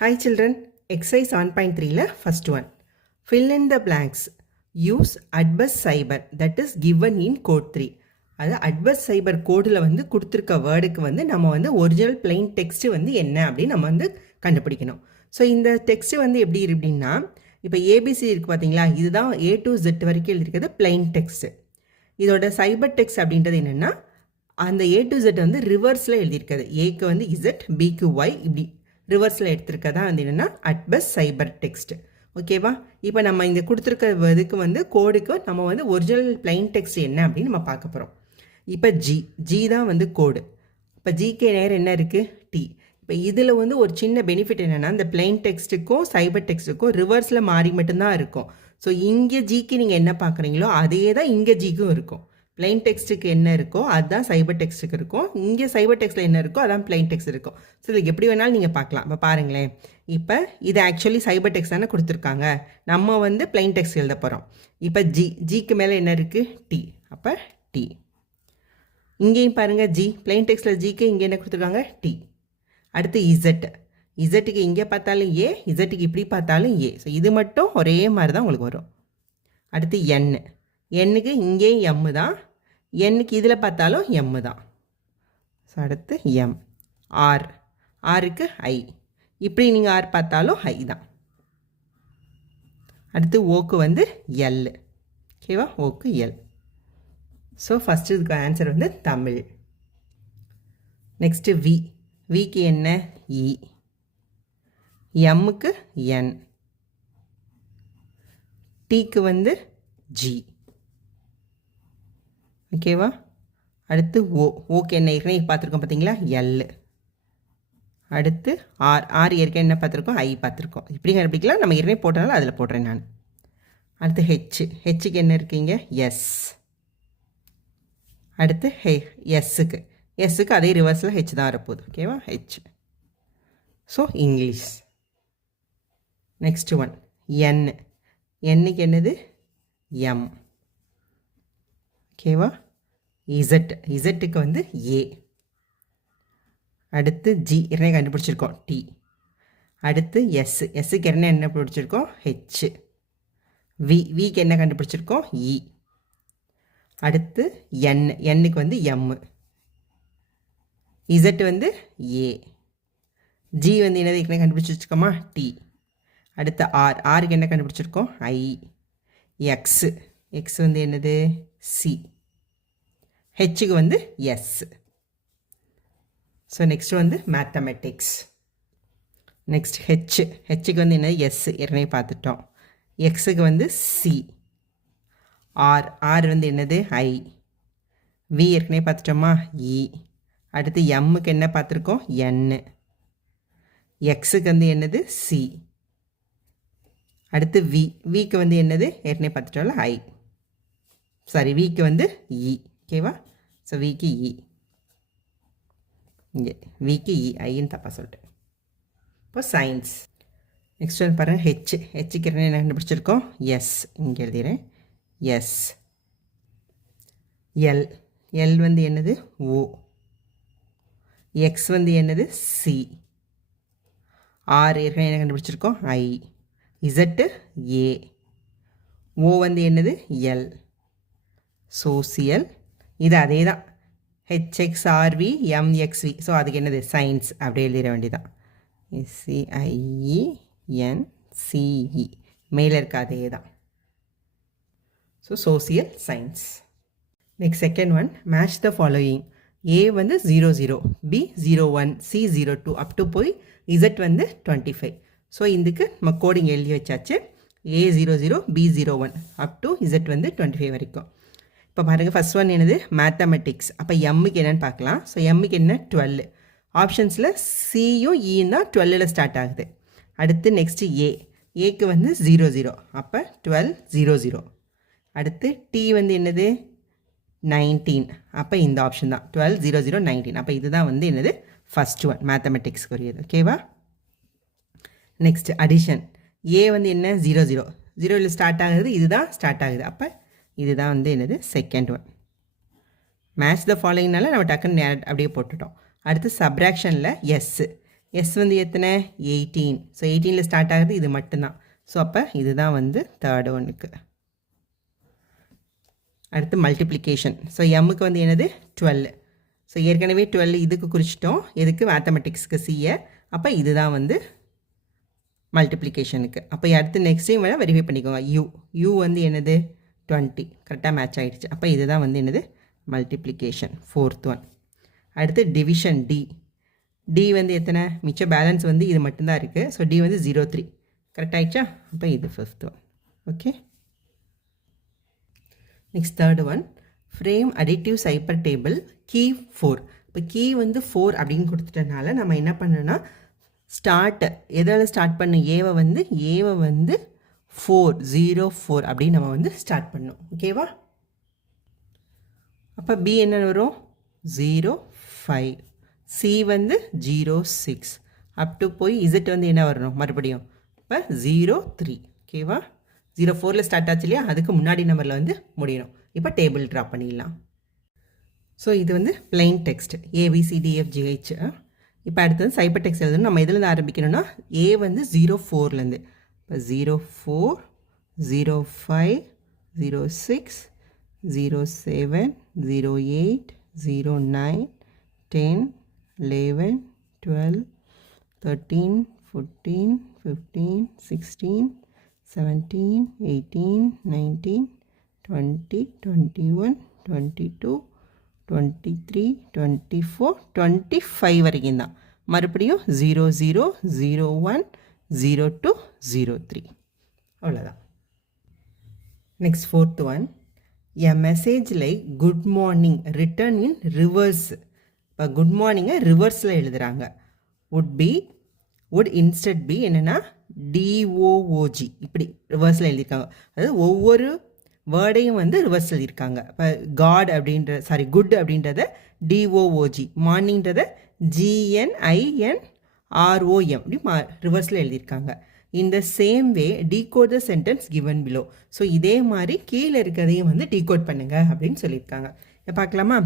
Hi children, exercise 1.3 first one. Fill in the blanks. Use adbus cyber that is given in code 3. அது adbus cyber கோடில் வந்து கொடுத்துருக்க வேர்டுக்கு வந்து நம்ம வந்து ஒரிஜினல் பிளெயின் டெக்ஸ்ட் வந்து என்ன அப்படின்னு நம்ம வந்து கண்டுபிடிக்கணும். ஸோ இந்த டெக்ஸ்ட் வந்து எப்படி அப்படின்னா இப்போ ஏபிசி இருக்குது பார்த்தீங்களா, இதுதான் A to Z வரைக்கும் எழுதிருக்கிறது பிளெயின் டெக்ஸ்ட். இதோட சைபர் டெக்ஸ்ட் அப்படின்றது என்னென்னா அந்த A to Z வந்து ரிவர்ஸில் எழுதியிருக்கிறது. ஏக்கு வந்து இசட், பிக்கு ஒய், இப்படி ரிவர்ஸில் எடுத்திருக்கதான் வந்து என்னென்னா அட்பஸ் சைபர் டெக்ஸ்ட். ஓகேவா? இப்போ நம்ம இந்த கொடுத்துருக்க இதுக்கு வந்து கோடுக்கு நம்ம வந்து ஒரிஜினல் பிளைன் டெக்ஸ்ட் என்ன அப்படின்னு நம்ம பார்க்க போகிறோம். இப்போ ஜி தான் வந்து கோடு. இப்போ ஜிக்கு நேரம் என்ன இருக்குது? டி. இப்போ இதில் வந்து ஒரு சின்ன பெனிஃபிட் என்னென்னா இந்த பிளைன் டெக்ஸ்ட்டுக்கும் சைபர் டெக்ஸ்ட்டுக்கும் ரிவர்ஸில் மாறி மட்டும்தான் இருக்கும். ஸோ இங்கே ஜிக்கு நீங்கள் என்ன பார்க்குறீங்களோ அதே தான் இங்கே ஜிக்கும் இருக்கும். பிளைன் டெக்ஸ்ட்டுக்கு என்ன இருக்கோ அதுதான் சைபர் டெக்ஸ்ட்டுக்கு இருக்கும். இங்கே சைபர் டெக்ஸ்ட்டில் என்ன இருக்கோ அதான் பிளைன் டெக்ஸ்ட் இருக்கும். ஸோ இதுக்கு எப்படி வேணாலும் நீங்கள் பார்க்கலாம். இப்போ பாருங்களேன், இப்போ இது ஆக்சுவலி சைபர் டெக்ஸ்ட் தானே கொடுத்துருக்காங்க, நம்ம வந்து பிளைன் டெக்ஸ்ட் எழுத போகிறோம். இப்போ ஜிக்கு மேலே என்ன இருக்குது? டி. அப்போ டி. இங்கேயும் பாருங்கள், ஜி பிளைன் டெக்ஸ்ட்டில் ஜிக்கு இங்கே என்ன கொடுத்துருக்காங்க? டி. அடுத்து இசட்டுக்கு இங்கே பார்த்தாலும் ஏ, இசட்டுக்கு இப்படி பார்த்தாலும் ஏ. ஸோ இது மட்டும் ஒரே மாதிரி தான் உங்களுக்கு வரும். அடுத்து எண்ணுக்கு இங்கேயும் எம்மு தான், எண்ணுக்கு இதில் பார்த்தாலும் எம்மு தான். ஸோ அடுத்து எம். ஆருக்கு ஐ, இப்படி நீங்கள் ஆர் பார்த்தாலும் ஐ தான். அடுத்து ஓக்கு வந்து எல். ஓகேவா? ஓக்கு எல். ஸோ ஃபஸ்ட்டு இதுக்கு ஆன்சர் வந்து தமிழ். நெக்ஸ்ட்டு விக்கு என்ன? இ. எம்முக்கு என். டீக்கு வந்து ஜி. ஓகேவா? அடுத்து ஓகே என்ன ஏற்கனவே பார்த்துருக்கோம் பார்த்தீங்களா, எல். அடுத்து ஆர் ஏற்கனவே என்ன பார்த்துருக்கோம்? ஐ பார்த்துருக்கோம். இப்படி கண்டுபிடிக்கலாம், நம்ம ஏற்கனவே போட்டனால அதில் போடுறேன் நான். அடுத்து ஹெச்சுக்கு என்ன இருக்குங்க? எஸ். அடுத்து எஸ்ஸுக்கு அதே ரிவர்ஸில் ஹெச் தான் வரப்போகுது. ஓகேவா? H. So English. Next one என்னுக்கு என்னது? எம். ஓகேவா? இசட்டுக்கு வந்து ஏ. அடுத்து ஜி என்ன கண்டுபிடிச்சிருக்கோம்? டி. அடுத்து எஸ்ஸுக்கு என்ன பிடிச்சிருக்கோம்? ஹெச். விக்கு என்ன கண்டுபிடிச்சிருக்கோம்? இ. அடுத்து எண்ணுக்கு வந்து எம். இசட் வந்து ஏ. ஜி வந்து என்னது ஏற்கனவே கண்டுபிடிச்சி வச்சுருக்கோமா? டி. அடுத்து ஆருக்கு என்ன கண்டுபிடிச்சிருக்கோம்? ஐ. எக்ஸ் வந்து என்னது? சி. ஹெச்சுக்கு வந்து எஸ். ஸோ நெக்ஸ்ட் வந்து மேத்தமெட்டிக்ஸ். நெக்ஸ்ட் ஹெச்சுக்கு வந்து என்ன? எஸ் ஏற்கனவே பார்த்துட்டோம். எக்ஸுக்கு வந்து சி. ஆர் வந்து என்னது? ஐ. வி ஏற்கனவே பார்த்துட்டோமா? இ. அடுத்து எம்முக்கு என்ன பார்த்துருக்கோம்? என். எக்ஸுக்கு வந்து என்னது? சி. அடுத்து விக்கு வந்து என்னது? ஏற்கனவே பார்த்துட்டோம்ல, ஐ. சாரி, விக்கு வந்து இ. ஓகேவா? ஸோ விக்கு இ. இங்கே விக்கு இ, ஐன்னு தப்பாக சொல்லிட்டேன். இப்போ சயின்ஸ். நெக்ஸ்ட் வந்து பாருங்கள், ஹெச்சுக்கு என்ன கண்டுபிடிச்சிருக்கோம்? எஸ். இங்கே எழுதிடுறேன், எஸ். எல் வந்து என்னது? ஓ. எக்ஸ் வந்து என்னது? சி. ஆர் ஏற்கனவே என்ன கண்டுபிடிச்சிருக்கோம்? ஐ. இசட்டு ஏ. ஓ வந்து என்னது? எல். சோசியல். இது அதே தான், ஹெச்எக்ஸ்ஆர்வி எம்எக்ஸ்வி. ஸோ அதுக்கு என்னது? சயின்ஸ். அப்படியே எழுதிட வேண்டியதான். SCIENCE மேலே இருக்க அதே தான். So social science. Next second one, match the following. A வந்து 00, பி 01, சி 02 அப் டு போய் இசட் வந்து 25. ஸோ இதுக்கு நம்ம கோடிங் எழுதி வச்சாச்சு. A00, B01 up to Z வந்து 25 வரைக்கும். இப்போ பாருங்கள், ஃபஸ்ட் ஒன் என்னது? மேத்தமெட்டிக்ஸ். அப்போ எம்முக்கு என்னென்னு பார்க்கலாம். ஸோ எம்முக்கு என்ன? 12. ஆப்ஷன்ஸில் சியும் ஈயும் தான் 12ல் ஸ்டார்ட் ஆகுது. அடுத்து நெக்ஸ்ட்டு ஏக்கு வந்து 00, அப்போ 1200. அடுத்து டி வந்து என்னது? 19, அப்போ இந்த ஆப்ஷன் தான் 120019. அப்போ இதுதான் வந்து என்னது? ஃபஸ்ட் ஒன் மேத்தமெட்டிக்ஸ்க்கு உரியது. ஓகேவா? Next addition. ஏ வந்து என்ன? 00 ஸ்டார்ட் ஆகுது, இதுதான் ஸ்டார்ட் ஆகுது. அப்போ இதுதான் வந்து என்னது? Second one. மேட்ச் த ஃபாலோயிங்னால நம்ம டக்குன்னு அப்படியே போட்டுட்டோம். அடுத்து சப்ராக்ஷனில் எஸ் வந்து எத்தனை 18. ஸோ 18ல் ஸ்டார்ட் ஆகுது, இது மட்டும்தான். ஸோ அப்போ இதுதான் வந்து தேர்ட் ஒன்றுக்கு. அடுத்து மல்டிப்ளிகேஷன். ஸோ எம்முக்கு வந்து என்னது 12. ஸோ ஏற்கனவே 12 இதுக்கு குறிச்சிட்டோம், எதுக்கு மேத்தமெட்டிக்ஸ்க்கு சிஏ. அப்போ இதுதான் வந்து மல்டிப்ளிகேஷனுக்கு. அப்போ அடுத்து நெக்ஸ்ட் டைம் வேணால் வெரிஃபை பண்ணிக்கோங்க. யூ வந்து என்னது 20. கரெக்டாக மேட்ச் ஆகிடுச்சு. அப்போ இதுதான் வந்து என்னது மல்டிப்ளிகேஷன், ஃபோர்த் ஒன். அடுத்து டிவிஷன் டி வந்து எத்தனை, மிச்சம் பேலன்ஸ் வந்து இது மட்டும்தான் இருக்குது. ஸோ டி வந்து 03. கரெக்ட் ஆகிடுச்சா? அப்போ இது fifth one. Okay, next third one, frame additive cipher table key 4. இப்போ கீ வந்து 4 அப்படின்னு கொடுத்துட்டனால நம்ம என்ன பண்ணோன்னா ஸ்டார்ட் எதால் ஸ்டார்ட் பண்ண ஏவை வந்து 404 அப்படின்னு நம்ம வந்து ஸ்டார்ட் பண்ணோம். ஓகேவா? அப்போ பி என்ன வரும் 05, சி வந்து 06, அப் டு போய் இசட் வந்து என்ன வரணும் மறுபடியும் இப்போ 03. ஓகேவா? 04ல் ஸ்டார்ட் ஆச்சு இல்லையா, அதுக்கு முன்னாடி நம்பரில் வந்து முடியணும். இப்போ டேபிள் ட்ரா பண்ணிடலாம். ஸோ இது வந்து பிளெயின் டெக்ஸ்ட் ABCDFGH. இப்போ அடுத்தது சைபர் டெக்ஸ்ட் எழுதணும். நம்ம எதுலேருந்து ஆரம்பிக்கணும்னா ஏ வந்து 04லேருந்து. இப்போ 04, 05, 06, 07, 08, 09, 10, 11, 12, 13, 14, 15, 16, 17, 18, 19, 20, 21, 22, 23, 24, 25 வரைக்கும் தான். மறுபடியும் 00, 01, 02, 03. அவ்வளோதான். Next fourth one, a message like good morning written in reverse. இப்போ குட் மார்னிங்கை ரிவர்ஸில் எழுதுகிறாங்க. would instead be என்னென்னா DOOG, இப்படி ரிவர்ஸில் எழுதியிருக்காங்க. அதாவது ஒவ்வொரு வேர்டையும் வந்து ரிவர்ஸ் எழுதியிருக்காங்க. இப்போ குட் அப்படின்றத DOOG, மார்னிங்கிறத GNINROM இப்படி ரிவர்ஸில் எழுதியிருக்காங்க. இந்த same way decode the sentence given below. So இதே மாதிரி கீழே இருக்கிறதையும் வந்து டீகோட் பண்ணுங்க அப்படின்னு சொல்லியிருக்காங்க. இப்போ பார்க்கலாமா?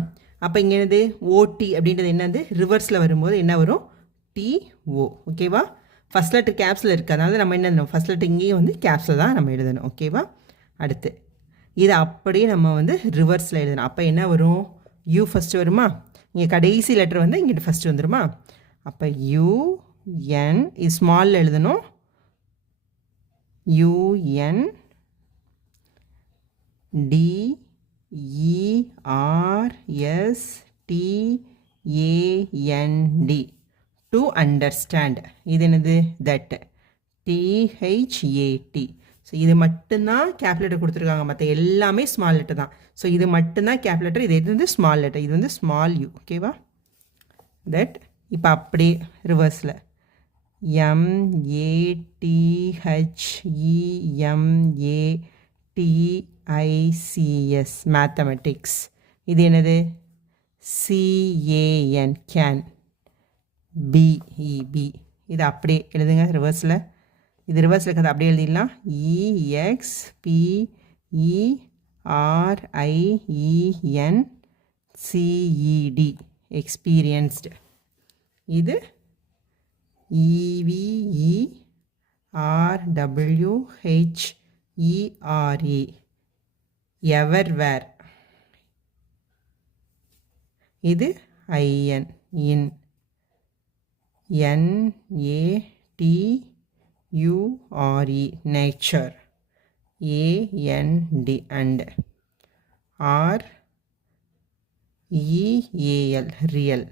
அப்போ இங்கே என்னது ஓடி அப்படின்றது என்னது ரிவர்ஸில் வரும்போது என்ன வரும் TO. ஓகேவா? ஃபஸ்ட் லெட்டர் கேப்ஸில் இருக்குது, அதனால நம்ம என்ன எழுதணும், ஃபஸ்ட் லெட்டர் இங்கேயும் வந்து கேப்ஸில் தான் நம்ம எழுதணும். ஓகேவா? அடுத்து இதை அப்படியே நம்ம வந்து ரிவர்ஸில் எழுதணும். அப்போ என்ன வரும், யூ ஃபஸ்ட்டு வருமா, இங்கே கடைசி லெட்டர் வந்து இங்கிட்ட ஃபஸ்ட்டு வந்துடுமா. அப்போ UN இது ஸ்மாலில் எழுதணும், UNDERSTAND டு அண்டர்ஸ்டாண்ட். இது என்னது தட், THAT. ஸோ இது மட்டும்தான் கேப் லெட்டர் கொடுத்துருக்காங்க, மற்ற எல்லாமே ஸ்மால் லெட்டர் தான். ஸோ இது மட்டும்தான் கேப் லெட்டர், இது வந்து ஸ்மால் லெட்டர், இது வந்து ஸ்மால் யூ. ஓகேவா? தட் இப்போ அப்படியே ரிவர்ஸில் MATHEMATICS மேத்தமெட்டிக்ஸ். இது என்னது CAN கேன், BEB. இது அப்படியே எழுதுங்க ரிவர்ஸில். இது ரிவர்ஸில் இருக்கிறது அப்படியே எழுதிடலாம், EXPERIENCED எக்ஸ்பீரியன்ஸ்டு. இது EVERWHERE எவர்வேர். இது IN in, NATURE nature, AND and REAL real,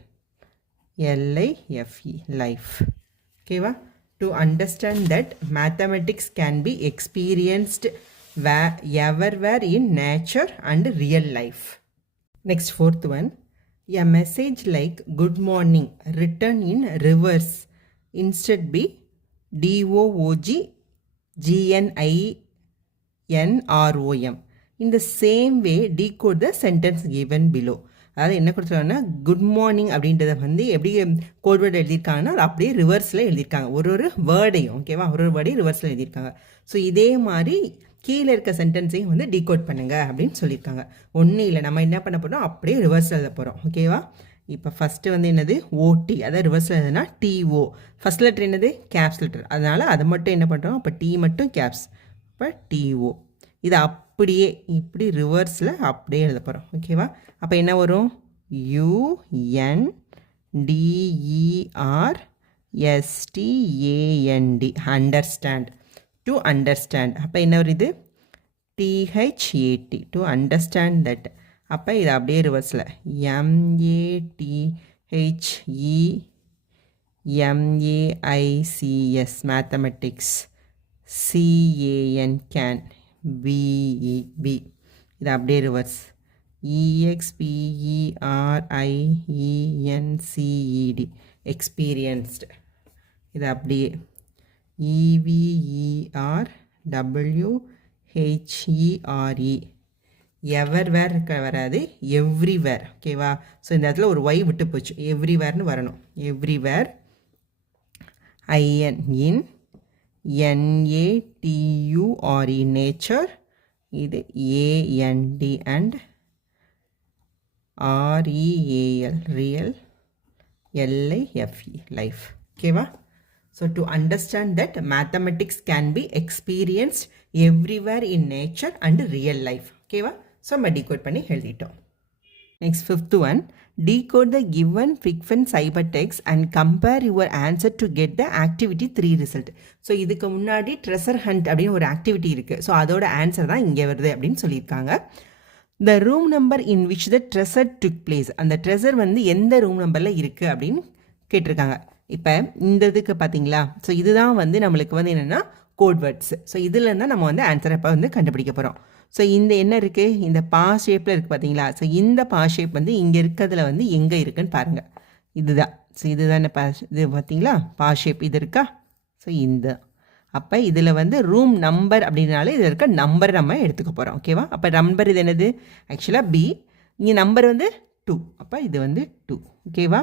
LIFE life. ஓகேவா? To understand that mathematics can B experienced everywhere in nature and real life. Next fourth one, a message like good morning written in reverse instead be DOOG GNINROM. In the same way decode the sentence given below. அதாவது என்ன கொடுத்துருக்காங்கன்னா good morning அப்படின்றத வந்து எப்படி code word எழுதியிருக்காங்கன்னா அது அப்படியே ரிவர்ஸில் எழுதியிருக்காங்க. ஒரு வேர்டையும், ஓகேவா, ஒரு வேர்டையும் ரிவர்ஸில் எழுதியிருக்காங்க. ஸோ இதே மாதிரி கீழே இருக்க சென்டென்ஸையும் வந்து டீகோட் பண்ணுங்க அப்படின்னு சொல்லியிருக்காங்க. ஒன்றும் இல்லை, நம்ம என்ன பண்ண போகிறோம், அப்படியே ரிவர்ஸில் எழுத போகிறோம். ஓகேவா? இப்போ ஃபஸ்ட்டு வந்து என்னது ஓடி, அதாவது ரிவர்ஸில் எதுனா டிஓ. ஃபஸ்ட் லெட்டர் என்னது கேப்ஸ் லெட்டர், அதனால் அதை மட்டும் என்ன பண்ணுறோம், அப்போ டி மட்டும் கேப்ஸ், இப்போ டிஓ. இது அப்படியே இப்படி ரிவர்ஸில் அப்படியே எழுத போகிறோம். ஓகேவா? அப்போ என்ன வரும், UNDERSTAND, அண்டர்ஸ்டாண்ட், டு அண்டர்ஸ்டாண்ட். அப்போ என்ன வருது, THAT, டு அண்டர்ஸ்டாண்ட் தட். அப்போ இது அப்படியே ரிவர்ஸில் MATHEMAICS, மேத்தமெட்டிக்ஸ், CAN, BEB, இது அப்படியே ரிவர்ஸ் EXPERIENCED, எக்ஸ்பீரியன்ஸ்டு, இது அப்படியே EVERWHERE, எவர்வேர் இருக்க வராது, எவ்ரிவேர். ஓகேவா? ஸோ இந்த இடத்துல ஒரு ஒய் விட்டு போச்சு, எவ்ரிவேர்னு வரணும். Everywhere, IN, in, NATURE, nature, இது AND and REAL, real, LIFE, life. ஓகேவா? So to understand that mathematics can be experienced everywhere in nature and real life. ஓகேவா? ஸோ நம்ம டீகோட் பண்ணி எழுதிட்டோம். Next 5th one, decode the given frequent cybertext and compare your answer to get the activity 3 result. So இதுக்கு முன்னாடி treasure hunt அப்படின்னு ஒரு activity இருக்குது. So அதோட ஆன்சர் தான் இங்கே வருது அப்படின்னு சொல்லியிருக்காங்க. The room number in which the treasure took place, அந்த ட்ரெஷர் வந்து எந்த ரூம் நம்பரில் இருக்குது அப்படின்னு கேட்டிருக்காங்க. இப்போ இந்த இதுக்கு பார்த்தீங்களா, ஸோ இதுதான் வந்து நம்மளுக்கு வந்து என்னென்னா கோட் வேர்ட்ஸ். ஸோ இதில் இருந்தால் நம்ம வந்து ஆன்சரை இப்போ வந்து கண்டுபிடிக்க போகிறோம். ஸோ இந்த என்ன இருக்குது, இந்த பா ஷேப்பில் இருக்குது பார்த்தீங்களா. ஸோ இந்த பா ஷேப் வந்து இங்கே இருக்கிறதுல வந்து எங்கே இருக்குதுன்னு பாருங்கள். இதுதான். ஸோ இதுதானே இது பார்த்தீங்களா பா ஷேப், இது இருக்கா. ஸோ இந்த அப்போ இதில் வந்து ரூம் நம்பர் அப்படின்னாலே இதில் இருக்க நம்பர் நம்ம எடுத்துக்க போகிறோம். ஓகேவா? அப்போ நம்பர் இது என்னது, ஆக்சுவலாக பி, இங்கே நம்பர் வந்து 2, அப்போ இது வந்து 2. ஓகேவா?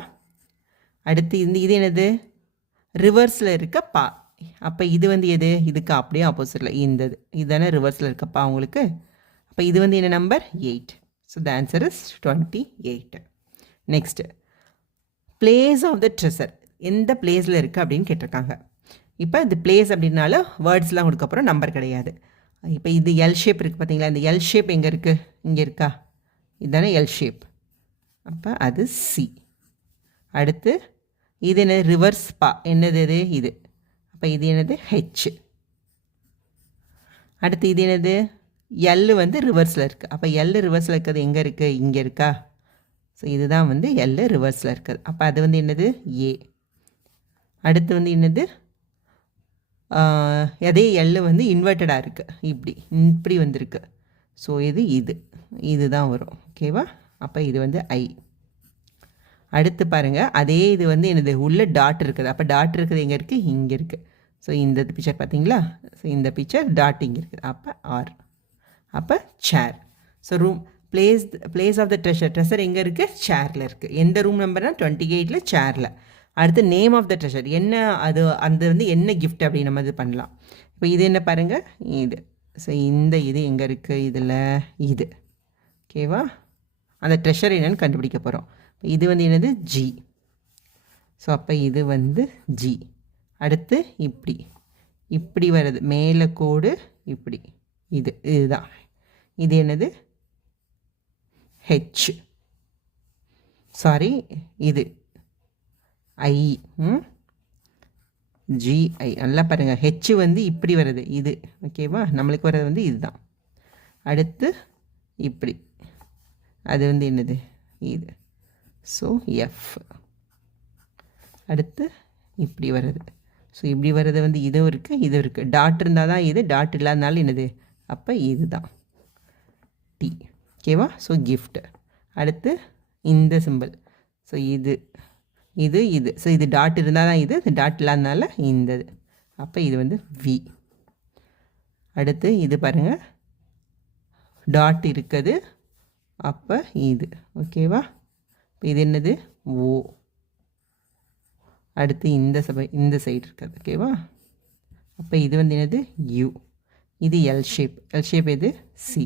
அடுத்து இது என்னது, ரிவர்ஸில் இருக்க பா. அப்போ இது வந்து எது, இதுக்கு அப்படியே ஆப்போசிட்டில் இந்த இதுதானே ரிவர்ஸில் இருக்கப்பா உங்களுக்கு. அப்போ இது வந்து என்ன number, 8. So the answer is 28. Next, place of the treasure, எந்த பிளேஸில் இருக்குது அப்படின்னு கேட்டிருக்காங்க. இப்போ இந்த பிளேஸ் அப்படின்னால வேர்ட்ஸ்லாம் கொடுக்கப்புறம் நம்பர் கிடையாது. இப்போ இது எல் ஷேப் இருக்குது பார்த்தீங்களா, இந்த எல் ஷேப் எங்கே இருக்குது, இங்கே இருக்கா, இதுதானே எல் ஷேப். அப்போ அது சி. அடுத்து இது என்னது, ரிவர்ஸ் பா, என்னது இது, இது. அப்போ இது என்னது, ஹெச். அடுத்து இது என்னது, எல் வந்து ரிவர்ஸில் இருக்குது. அப்போ எல் ரிவர்ஸில் இருக்கிறது எங்கே இருக்குது, இங்கே இருக்கா. ஸோ இதுதான் வந்து எல் ரிவர்ஸில் இருக்குது. அப்போ அது வந்து என்னது, ஏ. அடுத்து வந்து என்னது, அதே எல் வந்து இன்வெர்ட்டடாக இருக்குது, இப்படி வந்திருக்கு. ஸோ இது தான் வரும். ஓகேவா? அப்போ இது வந்து ஐ. அடுத்து பாருங்கள், அதே இது வந்து என்னது, உள்ள டாட் இருக்குது. அப்போ டாட் இருக்குது எங்கே இருக்குது, இங்கே இருக்குது. ஸோ இந்த பிக்சர் பார்த்தீங்களா, ஸோ இந்த பிக்சர் டாட் இங்கே இருக்குது. அப்போ ஆர். அப்போ chair. So room place of the treasure எங்கே இருக்குது, சேரில் இருக்குது. எந்த ரூம் நம்பர்னால் 28ல் சேரில். அடுத்து நேம் ஆஃப் த ட்ரெஷர் என்ன, அது அந்த வந்து என்ன கிஃப்ட் அப்படின்னு நம்ம இது பண்ணலாம். இப்போ இது என்ன பாருங்கள், இது. ஸோ இந்த இது எங்கே இருக்குது, இதில் இது. ஓகேவா? அந்த ட்ரெஷர் என்னன்னு கண்டுபிடிக்க போகிறோம். இது வந்து என்னது, ஜி. ஸோ அப்போ இது வந்து ஜி. அடுத்து இப்படி வருது, மேலே கோடு இப்படி, இதுதான். இது என்னது, ஹெச். சாரி, இது ஐ, ஜிஐ. நல்லா பாருங்கள், ஹெச் வந்து இப்படி வருது, இது. ஓகேவா? நம்மளுக்கு வர்றது வந்து இதுதான். அடுத்து இப்படி, அது வந்து என்னது, இது. So F. அடுத்து இப்படி வருது. ஸோ இப்படி வர்றது வந்து இதுவும் இருக்குது. டாட் இருந்தால் தான் இது, டாட் இல்லாதனால என்னது, அப்போ இது தான் டி. ஓகேவா? So gift. அடுத்து இந்த சிம்பிள். ஸோ இது. ஸோ இது டாட் இருந்தால் தான் இது டாட் இல்லாதனால இந்த. அப்போ இது வந்து வி. அடுத்து இது பாருங்கள், டாட் இருக்குது. அப்போ இது. ஓகேவா? இப்போ இது என்னது, ஓ. அடுத்து இந்த சைடு இருக்குது. ஓகேவா? அப்போ இது வந்து என்னது, யூ. இது எல் ஷேப். எல் ஷேப் எது, சி.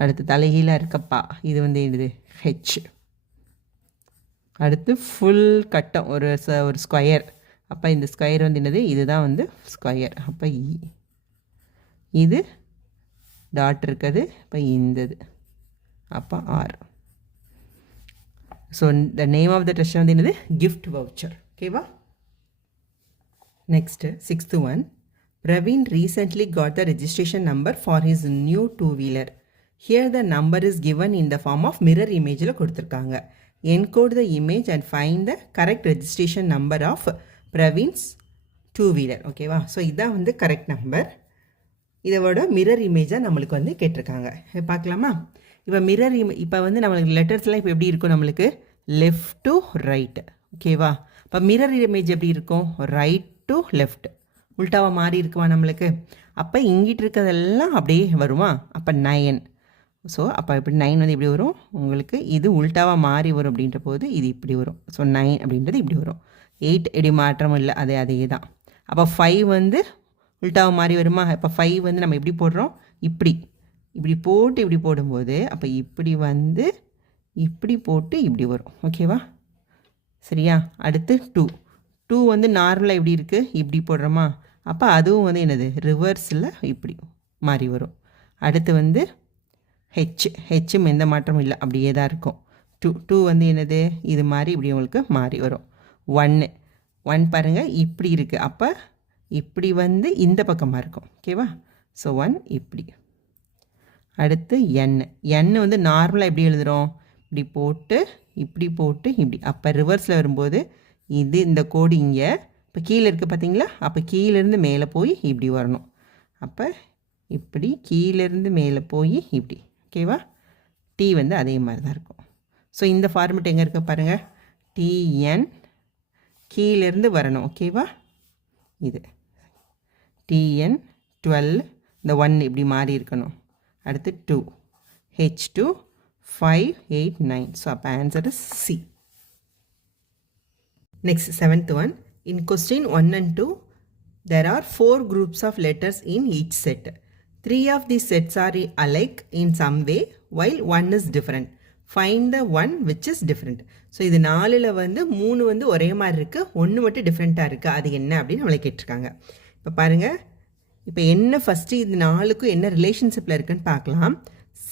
அடுத்து தலைகீழாக இருக்கப்பா, இது வந்து என்னது, ஹெச். அடுத்து ஃபுல் கட்டம் ஒரு ஸ்கொயர். அப்போ இந்த ஸ்கொயர் வந்து என்னது, இதுதான் வந்து ஸ்கொயர். அப்போ இது டாட் இருக்குது, இப்போ இந்தது, அப்போ R. So the name of the treasure வந்து என்னது, கிஃப்ட் வவுச்சர். ஓகேவா? Next 6th one. Praveen recently got the registration number for his new two-wheeler. Here the number is given in the form of mirror image கொடுத்திருக்காங்க. Encode the image and find the correct registration number of Praveen's two-wheeler. ஓகேவா? So இதான் வந்து correct number. இதோட mirror இமேஜாக நம்மளுக்கு வந்து கேட்டிருக்காங்க. பார்க்கலாமா? இப்போ மிரர் இப்போ வந்து நம்மளுக்கு லெட்டர்ஸ்லாம் இப்போ எப்படி இருக்கும், நம்மளுக்கு லெஃப்ட் டு ரைட். ஓகேவா? இப்போ மிரர் இமேஜ் எப்படி இருக்கும், ரைட் டு லெஃப்ட், உல்ட்டாவாக மாறி இருக்குமா நம்மளுக்கு. அப்போ இங்கிட்டு இருக்கிறதெல்லாம் அப்படியே வருமா, அப்போ 9. ஸோ அப்போ இப்படி 9 வந்து இப்படி வரும் உங்களுக்கு, இது உல்ட்டாவாக மாறி வரும் அப்படின்ற போது இது இப்படி வரும். ஸோ 9 அப்படின்றது இப்படி வரும். 8 இப்படி மாற்றமும் இல்லை, அதே தான். அப்போ 5 வந்து உல்ட்டாவாக மாறி வருமா. இப்போ 5 வந்து நம்ம எப்படி போடுறோம், இப்படி போட்டு இப்படி போடும்போது அப்போ இப்படி வந்து இப்படி போட்டு இப்படி வரும். ஓகேவா? சரியா? அடுத்து 2 வந்து நார்மலாக எப்படி இருக்குது, இப்படி போடுறோமா. அப்போ அதுவும் வந்து என்னது, ரிவர்ஸில் இப்படி மாறி வரும். அடுத்து வந்து ஹெச்சும் எந்த மாற்றமும் இல்லை, அப்படியே தான் இருக்கும். 2 வந்து என்னது, இது மாதிரி இப்படி உங்களுக்கு மாறி வரும். 1 பாருங்கள் இப்படி இருக்குது, அப்போ இப்படி வந்து இந்த பக்கமாக இருக்கும். ஓகேவா? ஸோ 1 இப்படி. அடுத்து என் வந்து நார்மலாக எப்படி எழுதுகிறோம், இப்படி போட்டு இப்படி. அப்போ ரிவர்ஸில் வரும்போது இது இந்த கோடு இங்கே இப்போ கீழே இருக்குது பார்த்தீங்களா. அப்போ கீழேருந்து மேலே போய் இப்படி வரணும். அப்போ இப்படி கீழேருந்து மேலே போய் இப்படி. ஓகேவா? டி வந்து அதே மாதிரி தான் இருக்கும். ஸோ இந்த ஃபார்மெட் எங்கே இருக்குது பாருங்கள், டிஎன் கீழேருந்து வரணும். ஓகேவா? இது டிஎன் 12, இந்த 1 இப்படி மாறி இருக்கணும். அடுத்து 2 H2 5 8 9. ஸோ அப்போ answer is C. Next 7th one. In question 1 and 2, there are 4 groups of letters in each set. 3 of these sets are alike in some way while 1 is different. Find the one which is different. So இது 4ல் வந்து 3 வந்து ஒரே மாதிரி இருக்குது, 1 மட்டும் டிஃப்ரெண்ட்டாக இருக்குது. அது என்ன அப்படின்னு நம்மளை கேட்டிருக்காங்க. இப்போ பாருங்கள், இப்போ என்ன ஃபஸ்ட்டு இது 4க்கும் என்ன ரிலேஷன்ஷிப்பில் இருக்குதுன்னு பார்க்கலாம்.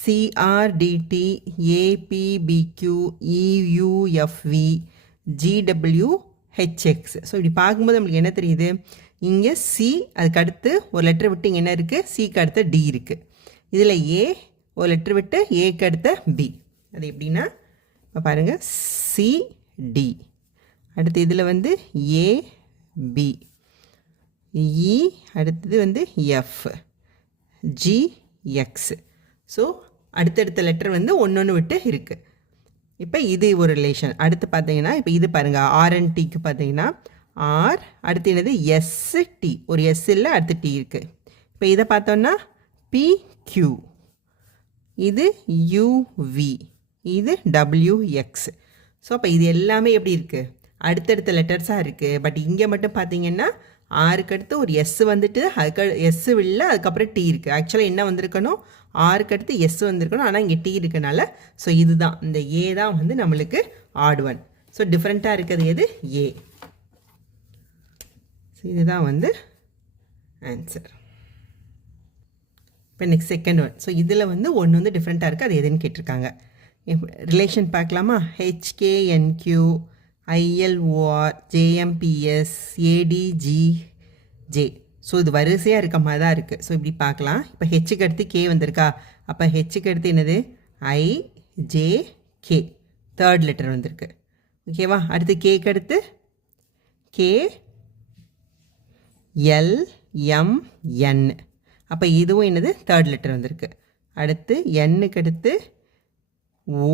CRDT APBQ EUFV GWHX. So இப்படி பார்க்கும்போது நம்மளுக்கு என்ன தெரியுது, இங்கே சி, அதுக்கு அடுத்து ஒரு லெட்டர் விட்டு இங்கே என்ன இருக்குது, சிக்கு அடுத்த டி இருக்குது. இதில் ஏ ஒரு லெட்டர் விட்டு ஏக்கு அடுத்த பி. அது எப்படின்னா இப்போ பாருங்கள், சிடி. அடுத்து இதில் வந்து ஏபி, இ அடுத்தது வந்து எஃப், ஜிஎக்ஸ். ஸோ அடுத்தடுத்த லெட்டர் வந்து ஒன்று விட்டு இருக்குது. இப்போ இது ஒரு ரிலேஷன். அடுத்து பார்த்தீங்கன்னா இப்போ இது பாருங்கள், ஆர்என்டிக்கு பார்த்தீங்கன்னா ஆர், அடுத்து என்னது எஸ்டி, ஒரு எஸ் இல்லை, அடுத்து டி இருக்குது. இப்போ இதை பார்த்தோன்னா பிக்யூ, இது யூவி, இது டபிள்யூஎக்ஸ். ஸோ அப்போ இது எல்லாமே எப்படி இருக்குது, அடுத்தடுத்த லெட்டர்ஸாக இருக்குது. பட் இங்கே மட்டும் பார்த்தீங்கன்னா ஆருக்கு அடுத்து ஒரு எஸ் வந்துட்டு, அதுக்கு எஸ் இல்லை, அதுக்கப்புறம் டி இருக்குது. ஆக்சுவலாக என்ன வந்திருக்கணும், ஆருக்கு அடுத்து எஸ் வந்திருக்கணும், ஆனால் இங்கே டி இருக்கனால ஸோ இதுதான், இந்த ஏ தான் வந்து நம்மளுக்கு ஆட் ஒன். ஸோ டிஃப்ரெண்ட்டாக இருக்கிறது எது, ஏ. ஸோ இதுதான் வந்து ஆன்சர். இப்போ நெக்ஸ்ட் செகண்ட் ஒன். ஸோ இதில் வந்து ஒன்று வந்து டிஃப்ரெண்ட்டாக இருக்குது, அது எதுன்னு கேட்டிருக்காங்க. ரிலேஷன் பார்க்கலாமா. HKNQ ILOR JMPS ADGJ. So இது வரிசையாக இருக்க மாதிரி தான் இருக்குது. ஸோ இப்படி பார்க்கலாம். இப்போ ஹெச்சுக்கு அடுத்து கே வந்திருக்கா, அப்போ ஹெச்சுக்கு அடுத்து என்னது IJK, தேர்ட் லெட்டர் வந்திருக்கு. ஓகேவா? அடுத்து கேக்கு அடுத்து KLMN, அப்போ இதுவும் என்னது தேர்ட் லெட்டர் வந்திருக்கு. அடுத்து எண்ணுக்கு அடுத்து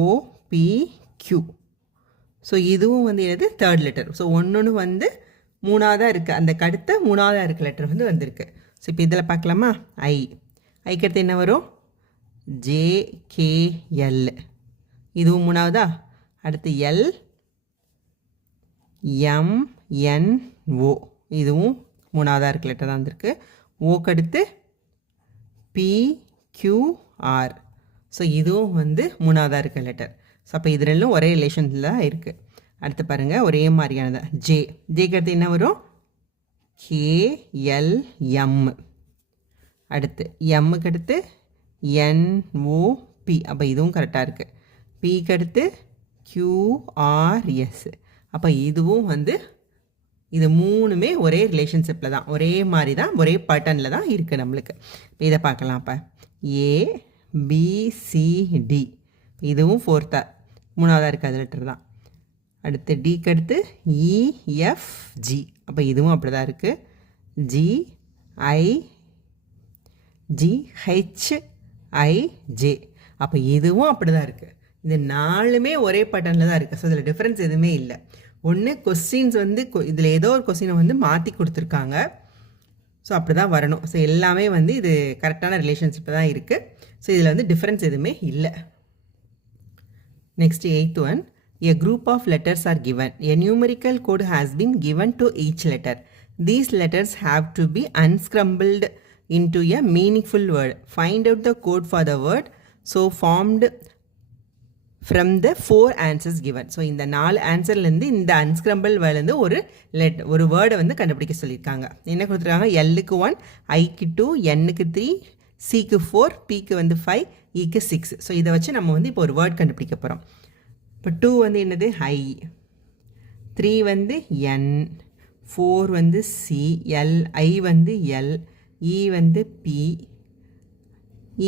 OPQ. ஸோ இதுவும் வந்து என்னது தேர்ட் லெட்டர். ஸோ ஒன்று வந்து மூணாவதாக இருக்குது, அந்த கடுத்த மூணாவதாக இருக்க லெட்டர் வந்து வந்திருக்கு. ஸோ இப்போ இதில் பார்க்கலாமா, ஐக்கு அடுத்து என்ன வரும், JKL, இதுவும் மூணாவதா. அடுத்து LMNO, இதுவும் மூணாவதாக இருக்க லெட்டர் தான் வந்திருக்கு. ஓக்கு அடுத்து PQR, ஸோ இதுவும் வந்து மூணாவதாக இருக்க லெட்டர். ஸோ அப்போ இது ரெண்டும் ஒரே ரிலேஷனில் தான் இருக்குது. அடுத்து பாருங்கள் ஒரே மாதிரியானது ஜேக்கு அடுத்து என்ன வரும் KLM. அடுத்து எம்முக்கு அடுத்து NOP. அப்போ இதுவும் கரெக்டாக இருக்குது. பிக்கு அடுத்து QRS. அப்போ இதுவும் வந்து இது மூணுமே ஒரே ரிலேஷன்ஷிப்பில் தான், ஒரே மாதிரி தான், ஒரே பேட்டர்னில் தான் இருக்குது நம்மளுக்கு. இப்போ இதை பார்க்கலாம். அப்போ ABCD இதுவும் மூணாவதாக இருக்காது லெட்டர் தான். அடுத்து டிக்கு அடுத்து EFG. அப்போ இதுவும் அப்படி தான் இருக்குது. GIGHIJ. அப்போ இதுவும் அப்படி தான் இருக்குது. இது நாலுமே ஒரே பேட்டர்னில் தான் இருக்குது. ஸோ இதில் டிஃப்ரென்ஸ் எதுவுமே இல்லை. ஒன்று கொஸ்டின்ஸ் வந்து இதில் ஏதோ ஒரு கொஸ்டினை வந்து மாற்றி கொடுத்துருக்காங்க. ஸோ அப்படி தான் வரணும். ஸோ எல்லாமே வந்து இது கரெக்டான ரிலேஷன்ஷிப்பில் தான் இருக்குது. ஸோ இதில் வந்து டிஃப்ரென்ஸ் எதுவுமே இல்லை. Next 8th one. A group of letters are given. A numerical code has been given to each letter. These letters have to be unscrambled into a meaningful word. Find out the code for the word so formed from the 4 answers given. So இந்த 4 ஆன்சர்லேருந்து இந்த அன்ஸ்கிரம்பிள் வேர்லேருந்து ஒரு வேர்டை வந்து கண்டுபிடிக்க சொல்லியிருக்காங்க. என்ன கொடுத்துருக்காங்க? எல்லுக்கு 1, ஐக்கு 2, எண்ணுக்கு 3, சிக்கு 4, பிக்கு வந்து 5, ஈக்கு 6. ஸோ இதை வச்சு நம்ம வந்து இப்போ ஒரு வேர்ட் கண்டுபிடிக்க போகிறோம். இப்போ 2 வந்து என்னது? ஐ. 3 வந்து என், 4 வந்து சி, எல், ஐ வந்து எல், இ வந்து பி,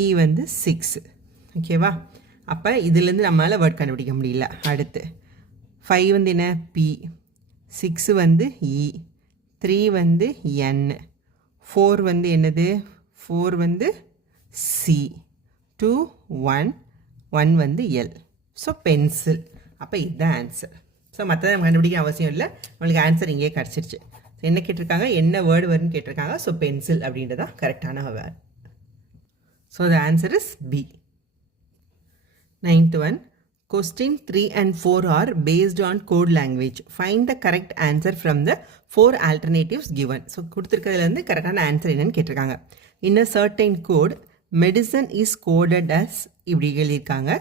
இ வந்து 6. ஓகேவா? அப்போ இதுலேருந்து நம்மளால் வேர்ட் கண்டுபிடிக்க முடியல. அடுத்து 5 வந்து என்ன? பி, 6 வந்து இ, 3 வந்து என், 4 வந்து என்னது? 4 வந்து சி, 2 1 1 வந்து எல். So pencil. அப்போ இதுதான் ஆன்சர். ஸோ மற்றதை நம்ம கண்டுபிடிக்க அவசியம் இல்லை, நம்மளுக்கு ஆன்சர் இங்கேயே கிடச்சிருச்சு. ஸோ என்ன கேட்டிருக்காங்க? என்ன வேர்டு வரும்னு கேட்டிருக்காங்க. ஸோ பென்சில் அப்படின்றதான் கரெக்டான word. So the answer is B. 9th one. Question 3 and 4 are based on code language. Find the correct answer from the 4 alternatives given. So கொடுத்துருக்கிறதுலேருந்து கரெக்டான ஆன்சர் என்னன்னு கேட்டிருக்காங்க. In a certain code, medicine is coded as இப்படி எழுதியிருக்காங்க.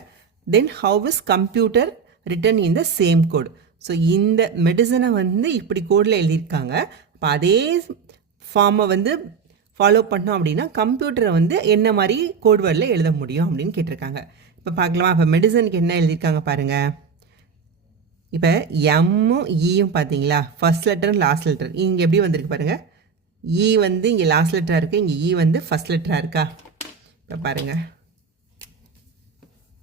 Then how is computer written in the same code? So இந்த மெடிசனை வந்து இப்படி கோடில் எழுதியிருக்காங்க. இப்போ அதே ஃபார்மை வந்து ஃபாலோ பண்ணோம் அப்படின்னா கம்ப்யூட்டரை வந்து என்ன மாதிரி கோட் வேர்டில் எழுத முடியும் அப்படின்னு கேட்டிருக்காங்க. இப்போ பார்க்கலாமா? இப்போ மெடிசனுக்கு என்ன எழுதியிருக்காங்க பாருங்கள். இப்போ எம்மும் ஈயும் பார்த்தீங்களா? ஃபர்ஸ்ட் லெட்டர் லாஸ்ட் லெட்டர் இங்கே எப்படி வந்திருக்கு பாருங்கள். இ வந்து இங்கே லாஸ்ட் லெட்டராக இருக்குது, இங்கே இ வந்து ஃபர்ஸ்ட் லெட்டராக இருக்கா? இப்போ பாருங்கள்.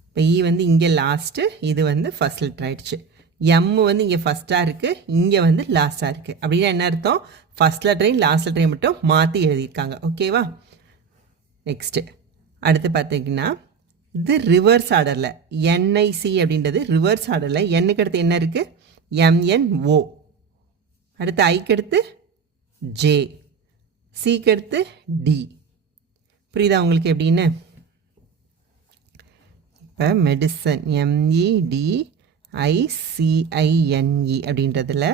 இப்போ இ வந்து இங்கே லாஸ்ட்டு, இது வந்து ஃபர்ஸ்ட் லெட்டர் ஆகிடுச்சு. எம் வந்து இங்கே ஃபஸ்ட்டாக இருக்குது, இங்கே வந்து லாஸ்ட்டாக இருக்குது. அப்படின்னா என்ன அர்த்தம்? ஃபஸ்ட் லெட்டரையும் லாஸ்ட் லெட்டரையும் மட்டும் மாற்றி எழுதியிருக்காங்க. ஓகேவா? நெக்ஸ்ட்டு அடுத்து பார்த்தீங்கன்னா இது ரிவர்ஸ் ஆர்டரில் என்ஐசி அப்படின்றது ரிவர்ஸ் ஆர்டரில். எண்ணுக்கு அடுத்து என்ன இருக்குது? எம்என்ஓ. அடுத்து ஐக்கு அடுத்து ஜே, சிக்கு அடுத்து டி. புரியுதா உங்களுக்கு எப்படின்னு? இப்போ மெடிசன் MEDICINE அப்படின்றதுல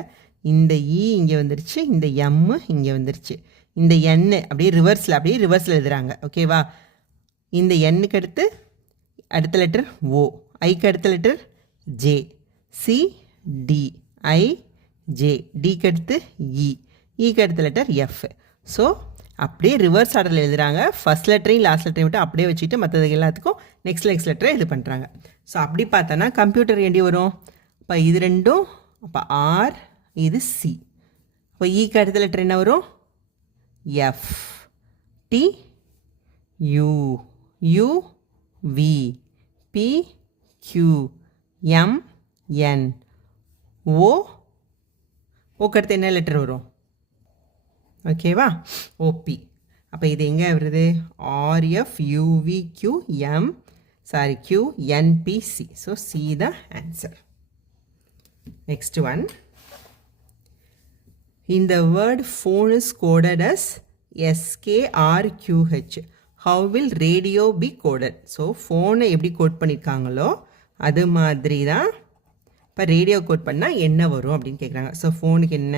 இந்த இ இங்கே வந்துருச்சு, இந்த எம்மு இங்கே வந்துருச்சு, இந்த எண்ணு அப்படியே ரிவர்ஸில் எழுதுகிறாங்க. ஓகேவா? இந்த எண்ணுக்கு அடுத்து அடுத்த லெட்டர் ஓ, ஐக்கு அடுத்த letter J, C D, I J, டிக்கு அடுத்து இ, ஈக்கு அடுத்த லெட்டர் எஃப். ஸோ அப்படியே ரிவர்ஸ் ஆர்டரில் எழுதுகிறாங்க. ஃபஸ்ட் லெட்டரையும் லாஸ்ட் லெட்டரையும் மட்டும் அப்படியே வச்சுட்டு மற்றது எல்லாத்துக்கும் நெக்ஸ்ட் லெட்டரை இது பண்ணுறாங்க. ஸோ அப்படி பார்த்தோன்னா கம்ப்யூட்டர் எப்படி வரும்? இப்போ இது ரெண்டும், அப்போ ஆர், இது சி. இப்போ ஈக்கு அடுத்த லெட்டர் என்ன வரும்? F, T, U, U, V, P, Q, M, N, O. ஓக்கு அடுத்து என்ன லெட்டர் வரும்? ஓகேவா? ஓபி. அப்போ இது எங்கே வருது? R F U V Q M Q N P C. So C the answer. Next one. இந்த word phone is coded as SKRQH. How will radio be coded? So ஃபோனை எப்படி கோட் பண்ணியிருக்காங்களோ அது மாதிரி தான் இப்போ ரேடியோ கோட் பண்ணால் என்ன வரும் அப்படின்னு கேட்குறாங்க. ஸோ ஃபோனுக்கு என்ன?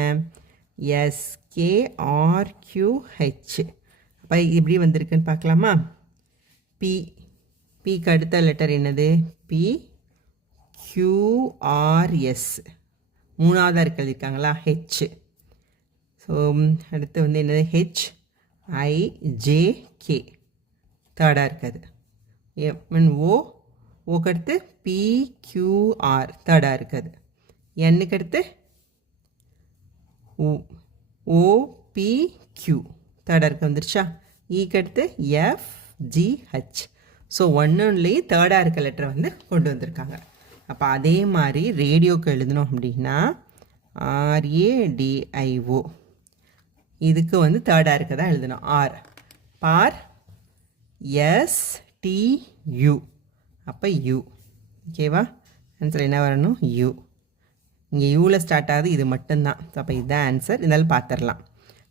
SKRQH. அப்போ இப்படி வந்திருக்குன்னு பார்க்கலாமா? பி, பிக்கு அடுத்த லெட்டர் என்னது? PQRS. மூணாவதாக இருக்க எழுதியிருக்காங்களா ஹெச். ஸோ அடுத்து வந்து என்னது HIJK தேர்டாக இருக்குது. ஓக்கு அடுத்து PQR தேர்டாக இருக்குது. என்னுக்கு அடுத்து OPQ தேர்டாக இருக்க வந்துருச்சா. ஈக்கு அடுத்து FGH. ஸோ ஒன்றுலேயே தேர்டாக இருக்க லெட்டரை வந்து கொண்டு வந்திருக்காங்க. அப்போ அதே மாதிரி ரேடியோக்கு எழுதணும் அப்படின்னா RADIO இதுக்கு வந்து தேர்டாக இருக்க தான் எழுதணும். பார் STU அப்போ U. ஓகேவா, ஆன்சர் என்ன வரணும் U. இங்கே யூவில் ஸ்டார்ட் ஆகுது, இது மட்டும்தான். ஸோ அப்போ இதுதான் ஆன்சர். இருந்தாலும் பார்த்துடலாம்.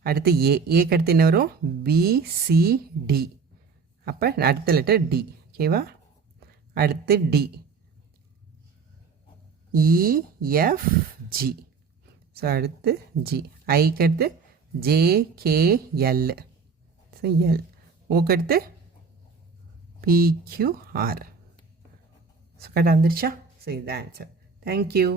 அடுத்து ஏக்கு அடுத்து என்ன வரும் BCD. அப்போ அடுத்த லெட்டர் D. ஓகேவா, அடுத்து D EFG. ஸோ அடுத்து G. ஐக்கு அடுத்து JKL. So L. ஓக்கு அடுத்து PQR. ஸோ கரெக்டாக வந்துருச்சா. ஸோ இதுதான் ஆன்சர். தேங்க்யூ.